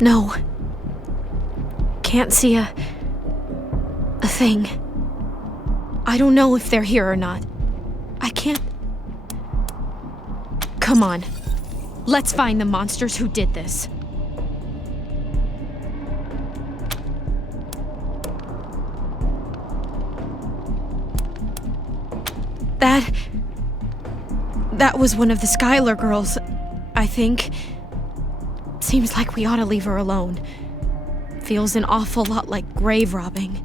No. Can't see a thing. I don't know if they're here or not. I can't... Come on. Let's find the monsters who did this. That was one of the Skylar girls, I think. Seems like we ought to leave her alone. Feels an awful lot like grave robbing.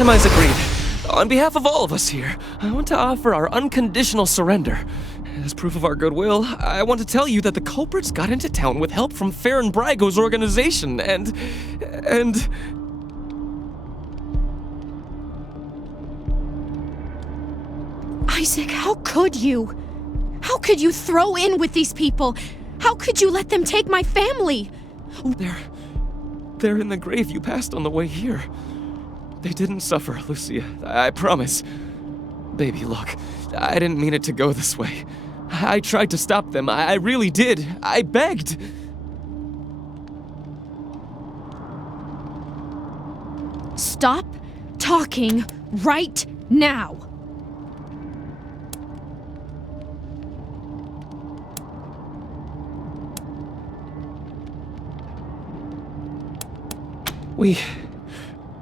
I'm Isaac Reed. On behalf of all of us here, I want to offer our unconditional surrender. As proof of our goodwill, I want to tell you that the culprits got into town with help from Farron Brago's organization, and... Isaac, how could you? How could you throw in with these people? How could you let them take my family? They're in the grave you passed on the way here. They didn't suffer, Lucia, I promise. Baby, look, I didn't mean it to go this way. I tried to stop them, I really did. I begged. Stop talking right now.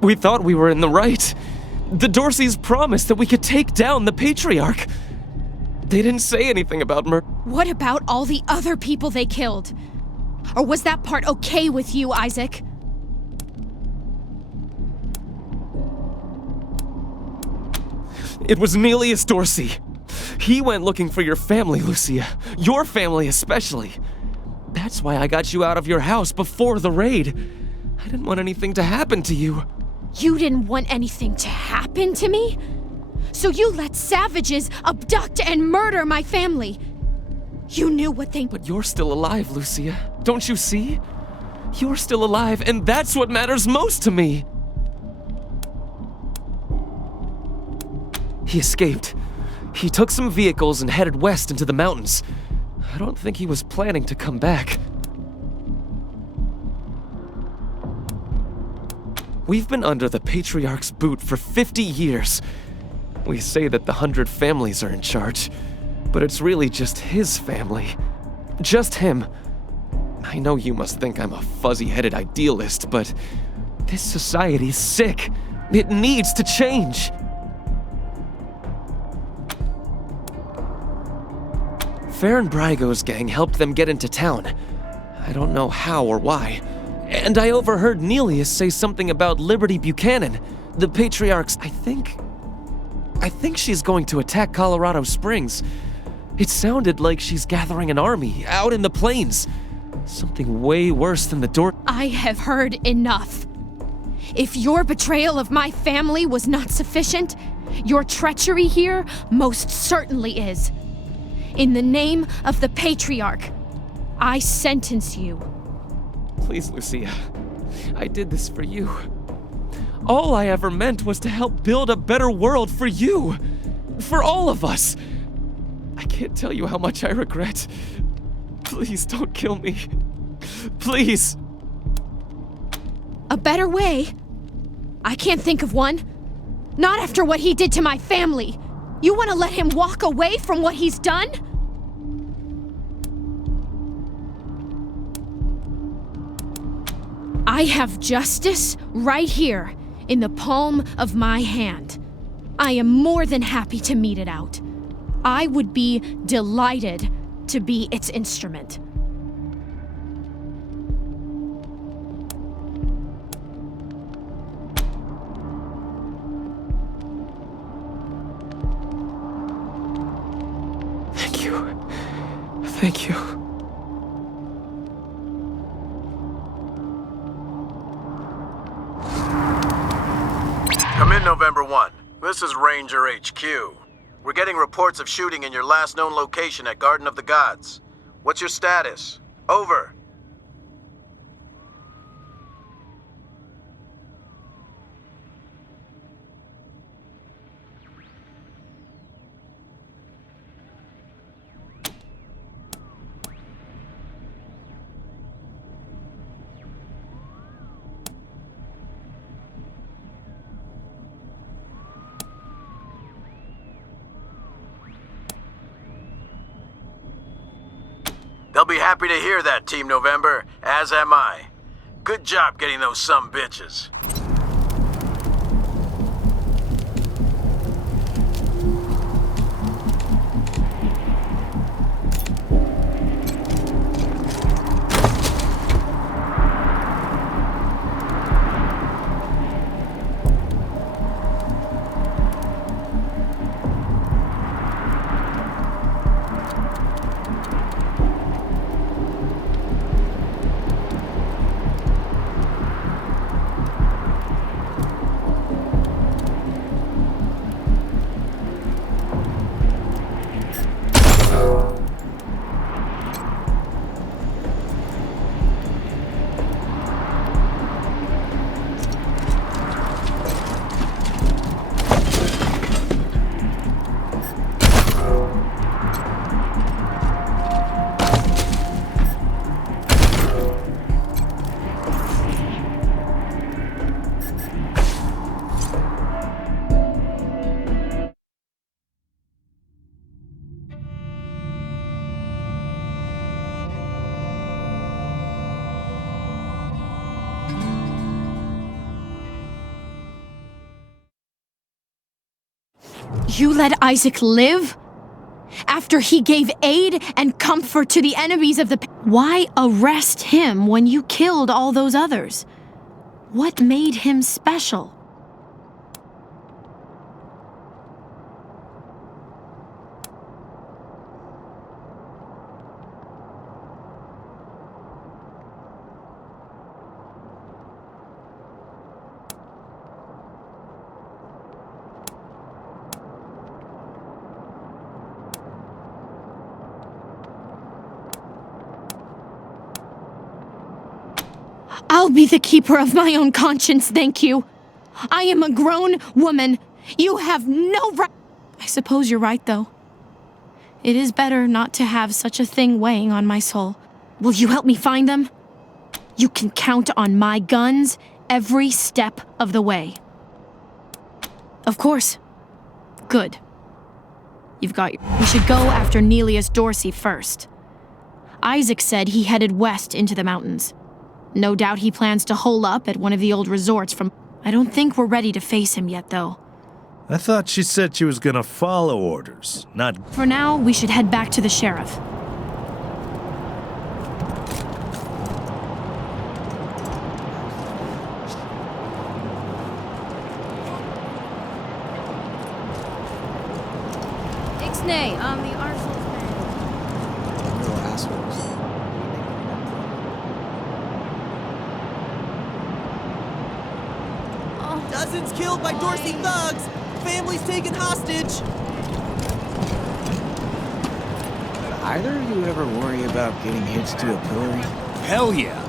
We thought we were in the right. The Dorseys promised that we could take down the Patriarch. They didn't say anything about murder. What about all the other people they killed? Or was that part okay with you, Isaac? It was Nelius Dorsey. He went looking for your family, Lucia. Your family especially. That's why I got you out of your house before the raid. I didn't want anything to happen to you. You didn't want anything to happen to me? So you let savages abduct and murder my family. You knew what they... But you're still alive, Lucia. Don't you see? You're still alive, and that's what matters most to me. He escaped. He took some vehicles and headed west into the mountains. I don't think he was planning to come back. We've been under the Patriarch's boot for 50 years. We say that the 100 families are in charge, but it's really just his family. Just him. I know you must think I'm a fuzzy-headed idealist, but this society's sick. It needs to change. Farron Brago's gang helped them get into town. I don't know how or why. And I overheard Nelius say something about Liberty Buchanan, the Patriarch's... I think she's going to attack Colorado Springs. It sounded like she's gathering an army out in the plains. Something way worse than the door... I have heard enough. If your betrayal of my family was not sufficient, your treachery here most certainly is. In the name of the Patriarch, I sentence you. Please, Lucia. I did this for you. All I ever meant was to help build a better world for you. For all of us. I can't tell you how much I regret. Please don't kill me. Please. A better way? I can't think of one. Not after what he did to my family. You want to let him walk away from what he's done? I have justice right here in the palm of my hand. I am more than happy to mete it out. I would be delighted to be its instrument. Thank you. Thank you. Come in, November 1. This is Ranger HQ. We're getting reports of shooting in your last known location at Garden of the Gods. What's your status? Over. They'll be happy to hear that, Team November, as am I. Good job getting those sumbitches. You let Isaac live? After he gave aid and comfort to the enemies of the... Why arrest him when you killed all those others? What made him special? I'll be the keeper of my own conscience, thank you. I am a grown woman. You have no right... I suppose you're right, though. It is better not to have such a thing weighing on my soul. Will you help me find them? You can count on my guns every step of the way. Of course. Good. You've got... We should go after Nelius Dorsey first. Isaac said he headed west into the mountains. No doubt he plans to hole up at one of the old resorts from... I don't think we're ready to face him yet, though. I thought she said she was gonna follow orders, not... For now, we should head back to the sheriff. Ixnay, I'm the Arsenal's man. Little assholes. Dozens killed by Dorsey thugs! Families taken hostage! Either of you ever worry about getting hitched to a pillory? Hell yeah.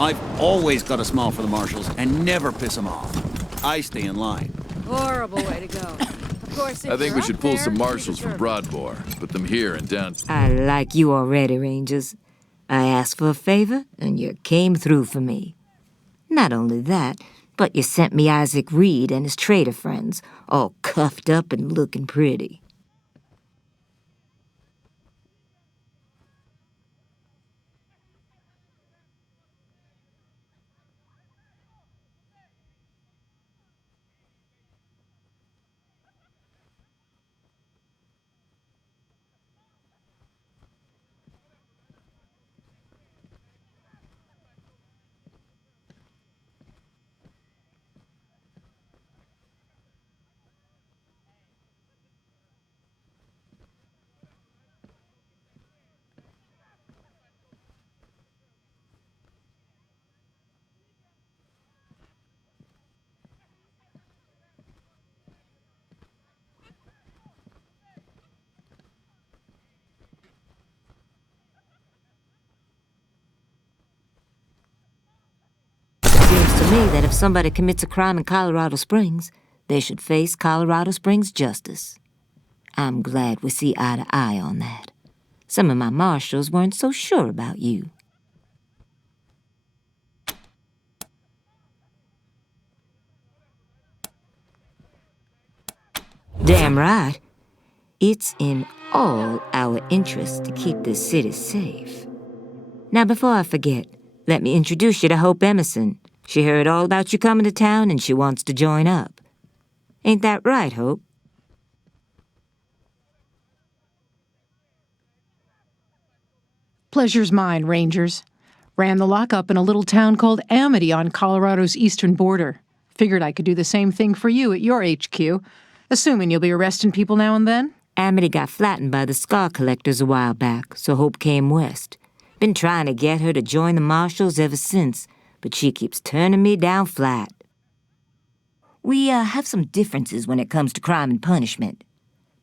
I've always got a smile for the marshals and never piss them off. I stay in line. Horrible way to go. Of course, if I think you're we up should pull there, some you marshals from deserve it. Broadmoor, put them here and down. I like you already, Rangers. I asked for a favor, and you came through for me. Not only that, but you sent me Isaac Reed and his traitor friends, all cuffed up and looking pretty. Seems to me that if somebody commits a crime in Colorado Springs, they should face Colorado Springs justice. I'm glad we see eye to eye on that. Some of my marshals weren't so sure about you. Damn right. It's in all our interests to keep this city safe. Now, before I forget, let me introduce you to Hope Emerson. She heard all about you coming to town and she wants to join up. Ain't that right, Hope? Pleasure's mine, Rangers. Ran the lockup in a little town called Amity on Colorado's eastern border. Figured I could do the same thing for you at your HQ, assuming you'll be arresting people now and then. Amity got flattened by the scar collectors a while back, so Hope came west. Been trying to get her to join the marshals ever since, but she keeps turning me down flat. We have some differences when it comes to crime and punishment.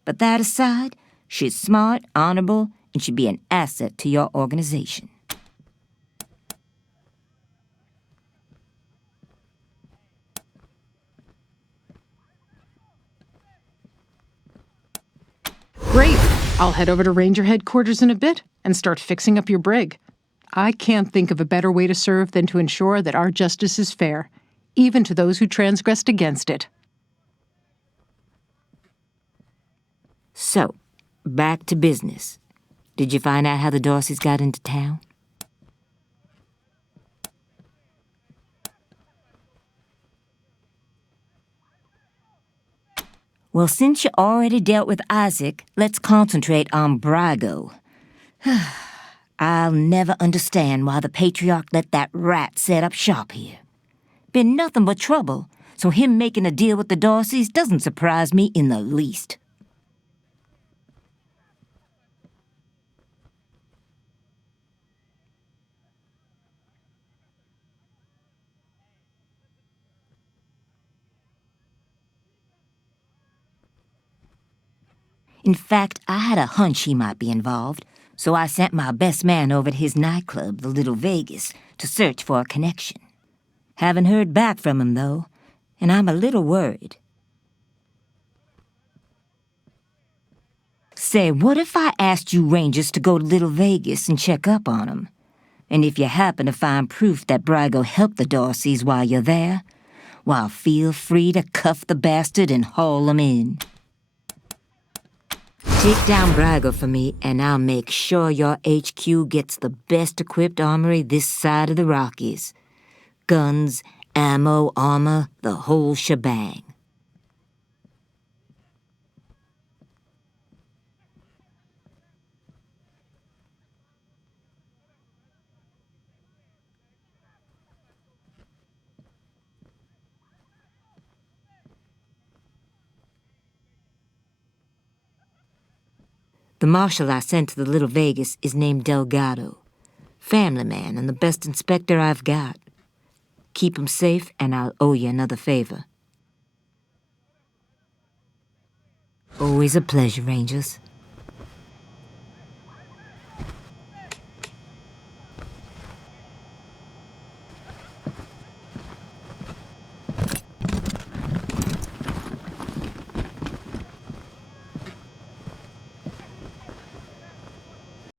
But that aside, she's smart, honorable, and should be an asset to your organization. Great. I'll head over to Ranger headquarters in a bit and start fixing up your brig. I can't think of a better way to serve than to ensure that our justice is fair, even to those who transgressed against it. So, back to business. Did you find out how the Dorseys got into town? Well, since you already dealt with Isaac, let's concentrate on Brago. I'll never understand why the Patriarch let that rat set up shop here. Been nothing but trouble, so him making a deal with the Darcys doesn't surprise me in the least. In fact, I had a hunch he might be involved, so I sent my best man over to his nightclub, the Little Vegas, to search for a connection. Haven't heard back from him, though, and I'm a little worried. Say, what if I asked you Rangers to go to Little Vegas and check up on him? And if you happen to find proof that Brago helped the Darcys while you're there, well, feel free to cuff the bastard and haul him in. Take down Brago for me, and I'll make sure your HQ gets the best-equipped armory this side of the Rockies. Guns, ammo, armor, the whole shebang. The marshal I sent to the Little Vegas is named Delgado. Family man and the best inspector I've got. Keep him safe and I'll owe you another favor. Always a pleasure, Rangers.